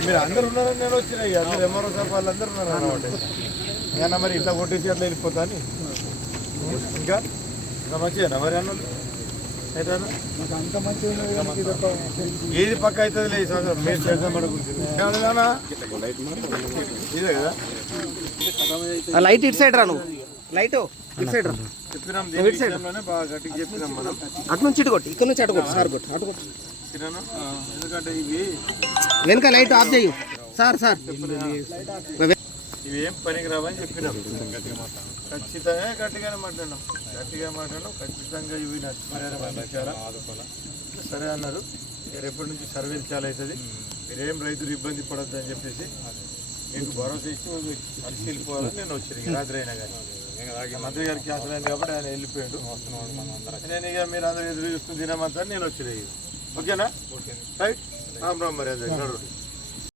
మీరు అందరు ఉన్నారని నేను వచ్చిన ఇక. అందరు ఎంఆర్ఓ సార్ వాళ్ళందరూ ఉన్నారు అన్నమాట ఇంకా మరి ఇట్లా కొట్టేసి అట్లా వెళ్ళిపోతా అని. ఇంకా ఇంకా మంచిదేనా మరి అన్నది అయితే అంత మంచిగా ఏది పక్క అవుతుంది లేదు సార్ మీరు చేద్దాం ఇదే కదా? లైట్ ఇటు సైడ్ రా నువ్వు. లైట్ ఇటు సైడ్ రా. చెప్పినాం చెప్పినాం మనం. అటు నుంచి ఇటు కొట్టు. ఇక్కడ నుంచి అటు కొట్టు. సార్ కొట్టు. అటు కొట్టు. ఎందుకంటే ఇవి వెనక లైట్ ఆఫ్ చేయు. Sir sir. ఇవి ఏం పనికి రావని చెప్పినాం. ఖచ్చితంగా గట్టిగానే మాట్లాడినాం. గట్టిగా మాట్లాడినాం. ఖచ్చితంగా ఇవి నష్టపరిహారం సరే అన్నారు. రేపటి నుంచి సర్వేలు చాలా అవుతుంది. మీరేం రైతులు ఇబ్బంది పడద్దు అని చెప్పేసి మీకు భరోసా ఇచ్చి కలిసి వెళ్ళిపోవాలని నేను వచ్చాను రాత్రి అయినా కానీ. మంత్రి గారికి అయింది కాబట్టి ఆయన వెళ్ళిపోయాడు. నేను ఇక మీరు అందరూ ఎదురు చూస్తుంది తినమంతా నేను వచ్చాను. ఓకేనా? రైట్. రామ్ రామ్ మరి అది